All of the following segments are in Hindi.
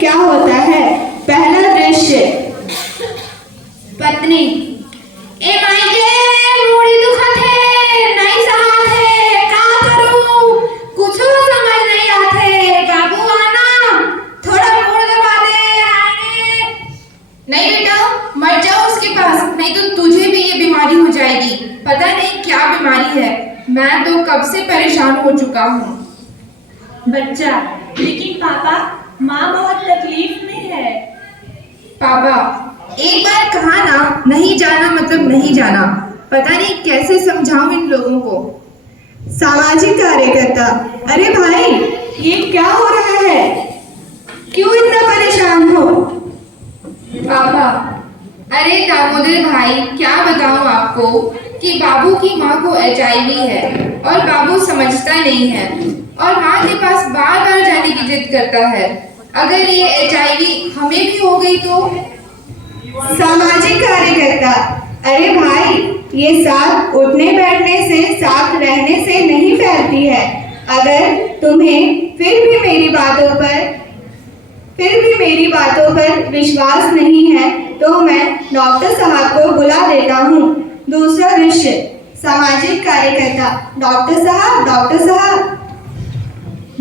क्या होता है। पहला दृश्य। पत्नी, ए मायके मूड़ी दुखत है, नहीं सहत है, का करूं, कुछ समझ नहीं आते। बाबू आना, थोड़ा मूड़ दबा दे। आए नहीं बेटा, मत जाओ उसके पास, नहीं तो तुझे भी ये बीमारी हो जाएगी। पता नहीं क्या बीमारी है, मैं तो कब से परेशान हो चुका हूँ। बच्चा, लेकिन पापा, माँ बहुत तकलीफ में है। पापा, एक बार कहा ना, नहीं जाना मतलब नहीं जाना। पता नहीं कैसे समझाऊं इन लोगों को। सामाजिक कार्यकर्ता। अरे भाई, ये क्या हो रहा है, क्यों इतना परेशान हो। पापा, अरे दामोदर भाई, क्या बताऊं आपको कि बाबू की माँ को HIV है और बाबू समझता नहीं है और माँ के पास बार बार जाने की जिद करता है। अगर ये HIV हमें भी हो गई तो। सामाजिक कार्यकर्ता। अरे भाई, ये साथ उठने बैठने से, साथ रहने से नहीं फैलती है। अगर तुम्हें फिर भी मेरी बातों पर विश्वास नहीं है तो मैं डॉक्टर साहब को बुला देता हूँ। दूसरा दृश्य। सामाजिक कार्यकर्ता। डॉक्टर साहब, डॉक्टर साहब।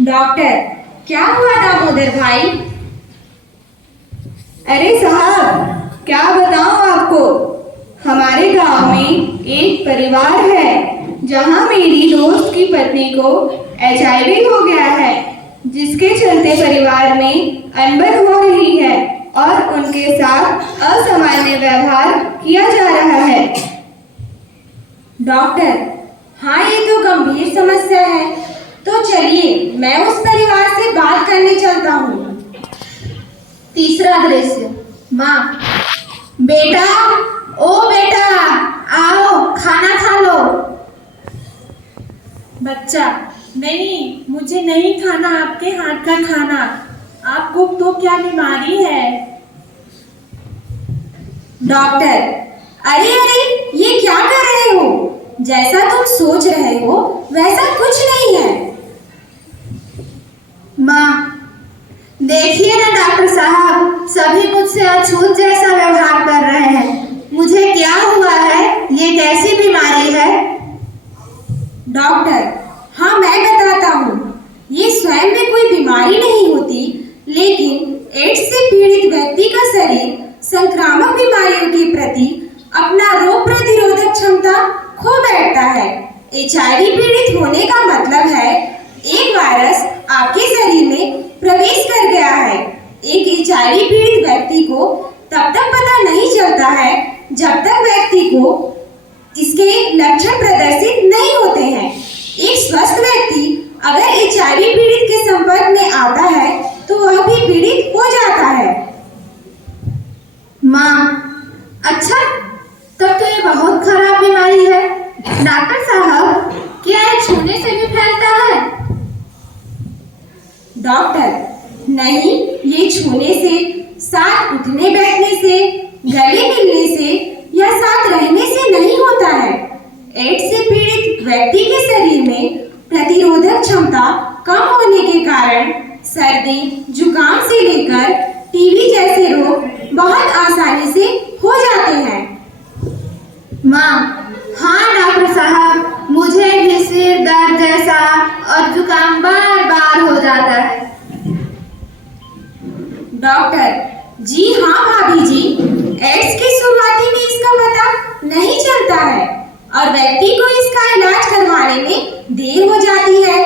डॉक्टर, क्या हुआ दामोदर भाई? अरे साहब, क्या बताऊं आपको, हमारे गांव में एक परिवार है जहां मेरी दोस्त की पत्नी को HIV हो गया है, जिसके चलते परिवार में अनबन हो रही है और उनके साथ असामान्य व्यवहार किया जा रहा है। डॉक्टर, हाँ, ये तो गंभीर समस्या है। तो चलिए, मैं उस परिवार से बात करने चलता हूँ। तीसरा दृश्य। माँ, बेटा, ओ बेटा, आओ खाना खा लो। बच्चा, नहीं, मुझे नहीं खाना आपके हाथ का खाना। आपको तो क्या बीमारी है? डॉक्टर, अरे अरे, ये क्या कर रहे हो? जैसा तुम सोच रहे हो वैसा कुछ नहीं है। माँ, देखिए ना डॉक्टर साहब, सभी मुझसे अछूत जैसा व्यवहार कर रहे हैं। मुझे क्या हुआ है, ये कैसी बीमारी है? डॉक्टर, हाँ, मैं बताता हूँ। ये स्वयं में कोई बीमारी नहीं होती, लेकिन एड्स से पीड़ित व्यक्ति का शरीर संक्रामक बीमारियों के प्रति अपना रोग प्रतिरोधक क्षमता खो बैठता है। HIV पीड़ित होने का मतलब है एक वायरस आपके शरीर में प्रवेश कर गया है। एक HIV पीड़ित व्यक्ति को तब तक पता नहीं चलता है जब तक व्यक्ति को इसके लक्षण प्रदर्शित नहीं होते हैं। एक स्वस्थ व्यक्ति अगर HIV पीड़ित के संपर्क में आता है तो वह भी पीड़ित हो जाता है। माँ, अच्छा, तब तो ये बहुत खराब बीमारी है। डॉक्टर साहब, क्या ये छूने से भी फैलता है? डॉक्टर, नहीं, ये छूने से, साथ उठने बैठने से, गले मिलने से या साथ रहने से नहीं होता है। एड्स से पीड़ित व्यक्ति के शरीर में प्रतिरोधक क्षमता कम होने के कारण सर्दी, जुकाम से लेकर TB जैसे रोग बहुत आसानी से हो जाते हैं। माँ, हाँ डॉक्टर साहब, मुझे भी सिर दर्द जैसा और जुकाम बार बार हो जाता है। डॉक्टर, जी हाँ भाभी जी, एड्स की शुरुआती में इसका पता नहीं चलता है और व्यक्ति को इसका इलाज करवाने में देर हो जाती है।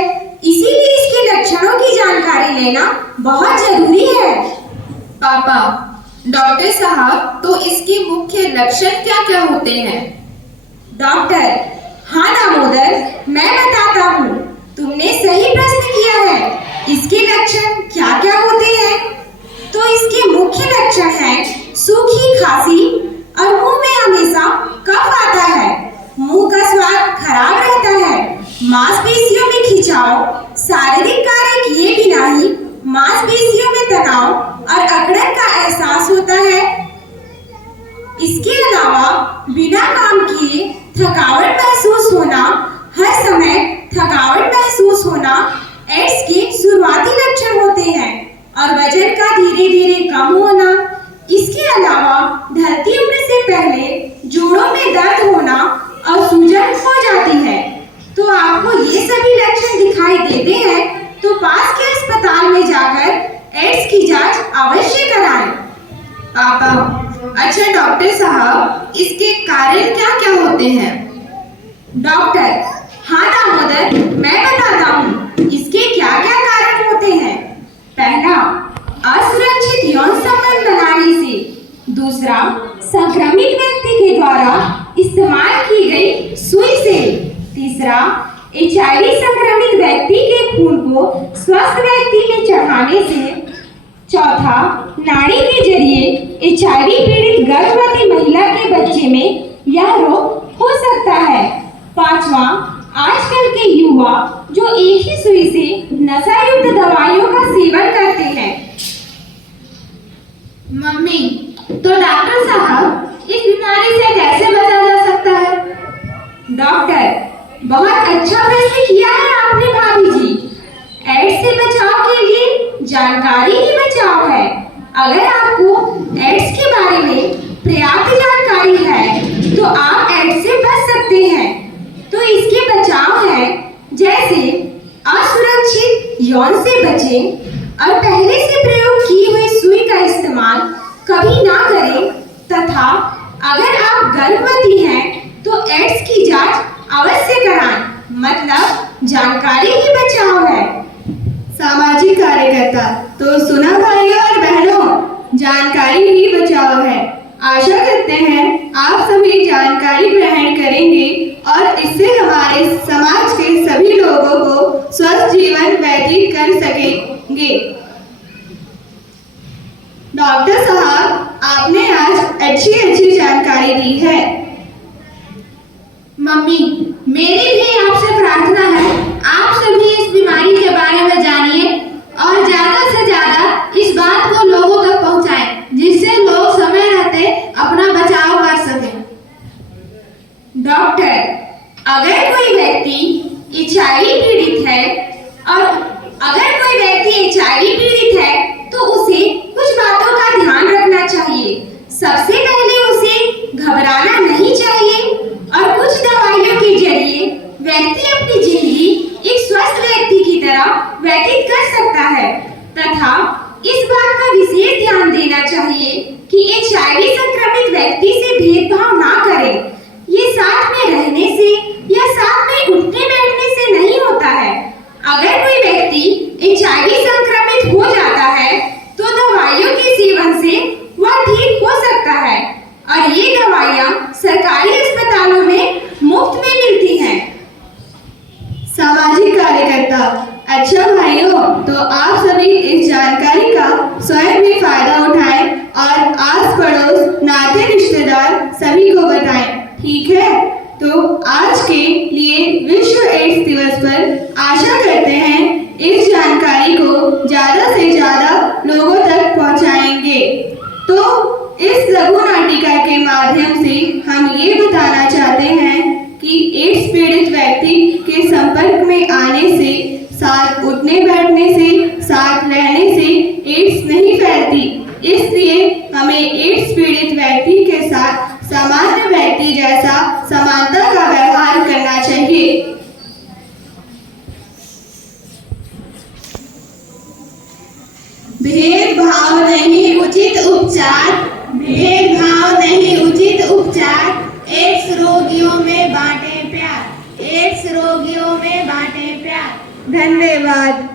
इसीलिए इसके लक्षणों की जानकारी लेना बहुत जरूरी है। पापा, डॉक्टर साहब, तो इसके मुख्य लक्षण क्या क्या होते हैं? डॉक्टर, हाँ दामोदर, मैं बताता हूँ। तुमने सही प्रश्न किया है। इसके लक्षण क्या क्या होते हैं? तो इसके मुख्य लक्षण हैं सूखी खांसी और मुंह में हमेशा कफ आता है, मुंह का स्वाद खराब रहता है, मांसपेशियों में खिंचाव, शारीरिक कार्य किए बिना ही मांसपेशियों में तनाव और अकड़न का एहसास होता है। इसके अलावा बिना काम किए थकावट महसूस होना, हर समय थकावट महसूस होना एड्स के शुरुआती लक्षण होते हैं और वजन का धीरे शरीर क्या क्या होते हैं? डॉक्टर, हाँ दामोदर, मैं बताता हूँ इसके क्या क्या कारण होते हैं। पहला, असुरक्षित यौन संबंध बनाने से। दूसरा, संक्रमित व्यक्ति के द्वारा इस्तेमाल की गई सुई से। तीसरा, HIV संक्रमित व्यक्ति के खून को स्वस्थ व्यक्ति में चढ़ाने से। चौथा, नाड़ी के जरिए HIV पीड़ित गर्भवती महिला के बच्चे में यह रोग हो सकता है। पांचवा, आजकल के युवा जो एक ही सुई से नशा युक्त दवाइयों का सेवन करते हैं। मम्मी, तो डॉक्टर साहब इस बीमारी से कैसे बचा जा सकता है? डॉक्टर, बहुत अच्छा प्रश्न किया है आपने भाभी जी। एड्स से बचाव के लिए जानकारी ही बचाव है। अगर आपको एड्स के बारे में पर्याप्त जानकारी है तो आप एड्स से बच सकते हैं। तो इसके बचाव है, जैसे असुरक्षित यौन से बचें और पहले से प्रयोग की हुई सुई का इस्तेमाल कभी ना करें, तथा अगर आप गर्भवती हैं तो एड्स की जांच अवश्य कराएं। मतलब जानकारी ही बचाव है। सामाजिक कार्यकर्ता, तो सुना भाइयों और बहनों, जानकारी ही बचाव है। आशा करते हैं आप सभी जानकारी ग्रहण करेंगे और इससे हमारे समाज के सभी लोगों को स्वस्थ जीवन व्यतीत कर सकेंगे। डॉक्टर साहब, आपने आज अच्छी जानकारी दी है। मम्मी, मेरी भी आपसे प्रार्थना है, आप सभी इस बीमारी के बारे में जानिए और ज्यादा से ज्यादा इस बात को लोगों तक पहुंचाएं, जिससे लोग समय रहते अपना बचाव कर सकें। डॉक्टर, अगर कोई व्यक्ति HIV पीड़ित है तो उसे कुछ बातों का ध्यान रखना चाहिए। सबसे पहले उसे घबराना नहीं चाहिए और कुछ दवाइयों के जरिए व्यक्ति अपनी जिंदगी एक स्वस्थ व्यक्ति की तरह व्यतीत कर सकता है, तथा इस बात का विशेष ध्यान देना चाहिए कि HIV संक्रमित व्यक्ति से भेदभाव ना करें। ये साथ में रहने से या साथ में उठने बैठने से नहीं होता है। अगर कोई व्यक्ति HIV संक्रमित हो जाता है तो दवाइयों के सेवन से वह ठीक हो सकता है और ये दवाइयाँ सरकारी अस्पतालों में मुफ्त में मिलती हैं। सामाजिक कार्यकर्ता, अच्छा भाइयों, तो आप सभी इस जानकारी का स्वयं भी फायदा उठाएं और आस पड़ोस, नाते रिश्तेदार सभी को बताएं। ठीक है, तो आज के लिए विश्व एड्स दिवस पर आशा करते हैं इस जानकारी को ज्यादा से ज्यादा लोगों तक पहुंचाएंगे। तो इस लघु नाटिका के माध्यम से हम ये बताना चाहते हैं कि एड्स पीड़ित व्यक्ति के संपर्क में आने से, साथ उठने बैठने से, साथ रहने से एड्स नहीं फैलती। इसलिए हमें एड्स पीड़ित व्यक्ति के साथ सामान्य व्यक्ति जैसा समानता का व्यवहार करना चाहिए। भेदभाव नहीं, उचित उपचार। भेदभाव नहीं, उचित उपचार। एड्स रोगियों में बांटे प्यार। एड्स रोगियों में बांटे प्यार। धन्यवाद।